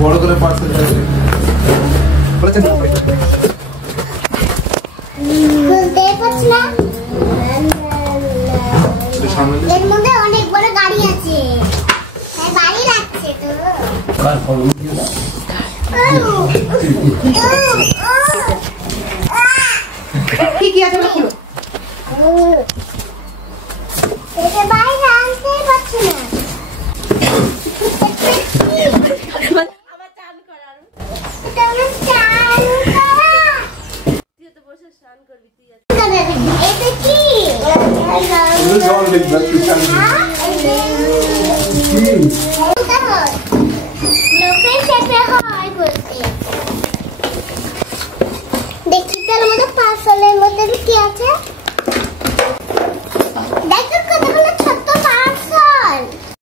বড় করে পার্সেল আছে বলেছেন খুলতে পারছি না এর মধ্যে অনেক বড় গাড়ি আছে হ্যাঁ বাড়ি লাগছে তো কার ফলো কি আছে খুলো এটা বাইরে আনতে পারছি না আবার চান করার এটা আমি চান করা তুই তো বসে স্নান করবি তুই এটা কি জল দেখবে তুই চান লোকের সাথে